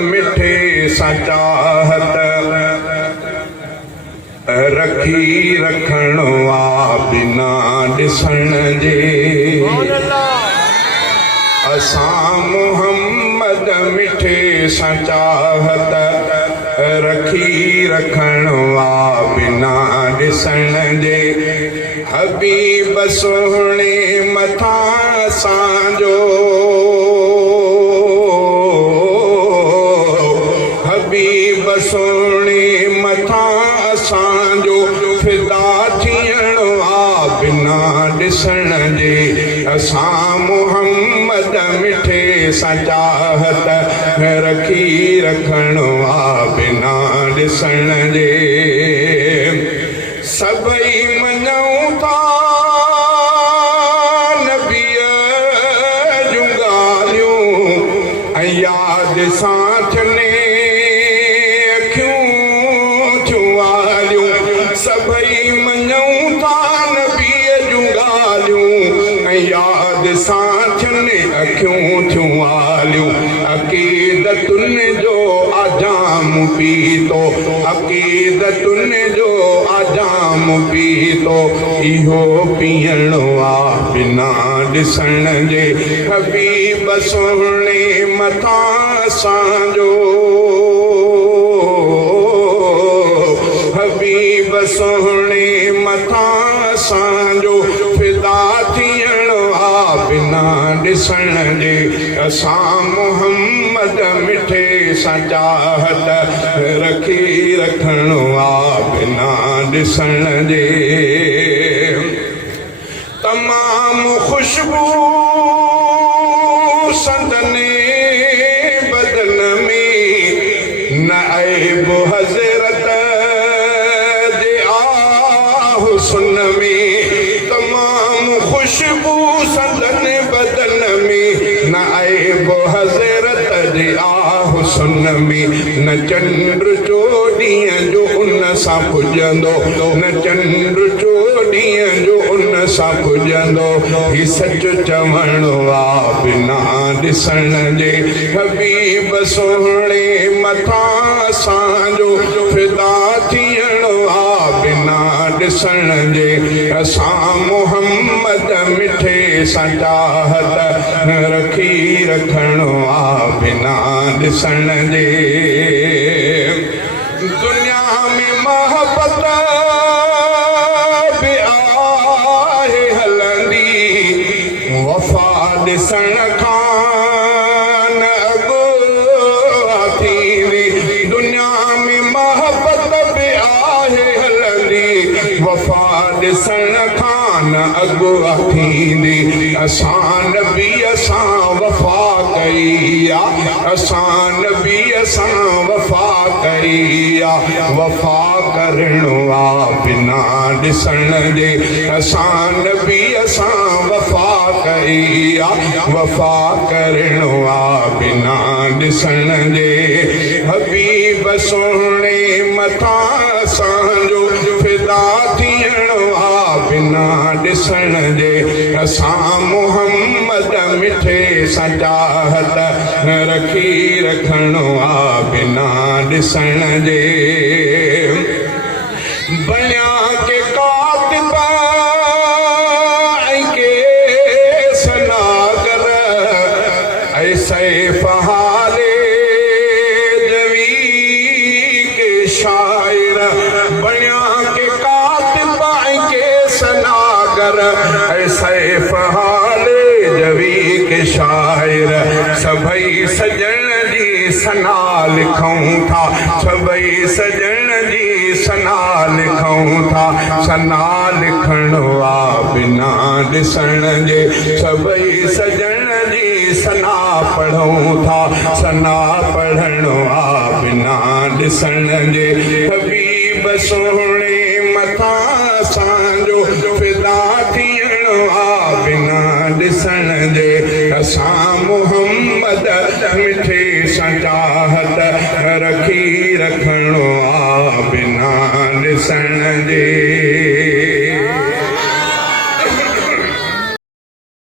मिठे सा चाहत रखी रखण वा बिना ॾिसण जे असां मोहम्मद मिठे सा चाहत रखी रखण वा बिना ॾिसण जे हबीब सोहणे मथां असांजो हबीब सोहणे मथां असांजो फिदा थियण वा बिना ॾिसण जे असां मोहम्मद मिठे सा चाहत रखी रखण वा बिना ॾिसण जे सभई मञूं था नबीअ जूं ॻाल्हियूं ऐं यादि सां थियनि अखियूं थियूं वालियूं सभई मञूं था नबीअ जूं ॻाल्हियूं ऐं यादि सां थियनि अखियूं थियूं वालियूं अक़ीदतुनि जो आजाम पीतो अक़ीदतुनि जो आजाम पीतो इहो पीअण वा बिना ॾिसण जे हबीब सोहणे मथां असांजो हबीब सोहणे मथां असांजो फिदा थियण वा बिना ॾिसण जे असां मोहम्मद मिठे सा चाहत रखी रखण वा बिना ॾिसण जे तमामु खुशबू संदने बदन में न ऐब हज़रत जे हुस्न में तमामु खुशबू संदन बदन में न ऐब हज़रत जे हुस्न में न चंद्र जो ॾींहं जो उन सां पुॼंदो न चंद्र जो ॾींहं जो उन सां पुॼंदो ही सच चवण वा बिना ॾिसण जे हबीब सोहणे मथां असांजो फिदा थियण वा बिना ॾिसण जे असां मोहम्मद मिठे सा चाहत रखी रखण वा बिना ॾिसण जे दुनिया में मोहब्बत बि आहे हलंदी वफ़ा ॾिसण खां न अॻु थींदी दुनिया में मोहब्बत बि आहे हलंदी वफ़ा ॾिसण खां न अॻु थींदी असां नबीअ सां वफ़ा कई आहे असां नबीअ सां वफ़ा कई आहे वफ़ा करण वा बिना ॾिसण जे असां नबीअ सां वफ़ा कई आहे वफ़ा करण वा बिना ॾिसण जे हबीब सोहणे मथां असांजो फिदा थियण वा बिना ॾिसण जे असां मोहम्मद मिठे सा चाहत रखी रखण वा बिना ॾिसण जे बणिया के कातिब ऐं के सनागर ऐं सैफ़ हाले जवी के शाइर बणिया के कातिब ऐं के सनागर ऐं सैफ़ हाले जवी के शाइर सभई सजण जी सना लिखूं था सभई सजण जी सना लिखूं था सना लिखण वा बिना ॾिसण जे सभई सजण जी सना पढ़ूं था सना पढ़ण वा बिना ॾिसण जे हबीब सोहणे मथां असांजो फिदा थियण वा बिना ॾिसण जे असां मोहम्मद मिठे सा चाहत रखी रखण वा बिना ॾिसण जे